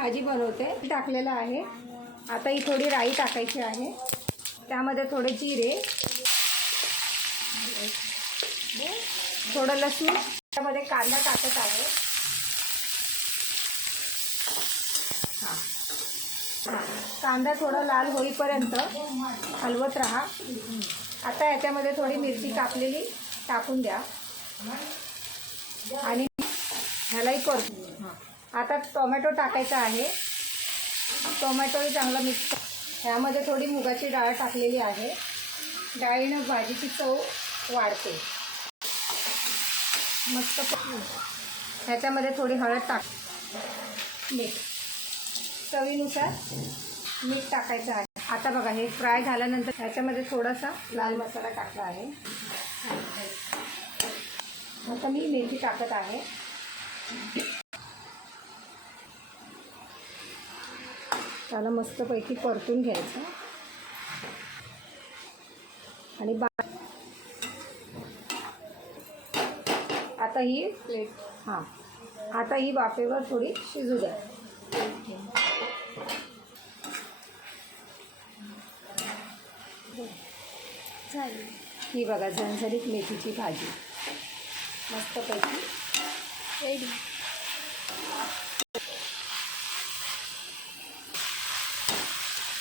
भाजी बनवते टाकलेलं आहे। आता ही थोडी राई टाकायची आहे, त्यामध्ये थोडे जिरे, थोडं लसूण, त्यामध्ये कांदा टाकत आहे। कांदा थोडा लाल होईपर्यंत हलवत राहा। आता याच्यामध्ये थोडी मिरची कापलेली टाकून द्या आणि ह्यालाही परतू। आता टोमॅटो टाकायचा आहे, टोमॅटोही चांगला मिक्स। ह्यामध्ये थोडी मुगाची डाळ टाकलेली आहे, डाळीनं भाजीची चव वाढते मस्त। ह्याच्यामध्ये थोडी हळद टाक, मीठ चवीनुसार मीठ टाकायचं आहे। आता बघा हे फ्राय झाल्यानंतर ह्याच्यामध्ये थोडासा लाल मसाला टाकला आहे। आता मी मेथी टाकत आहे। त्याला मस्तपैकी परतून घ्यायचं आणि आता ही प्लेट आता ही वाफेवर थोडी शिजू द्या। ही बघा झणझणीत मेथीची भाजी मस्तपैकी रेडी।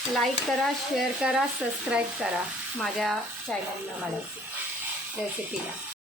लाईक करा, शेअर करा, सबस्क्राईब करा माझ्या चॅनलला, माझ्या रेसिपीला।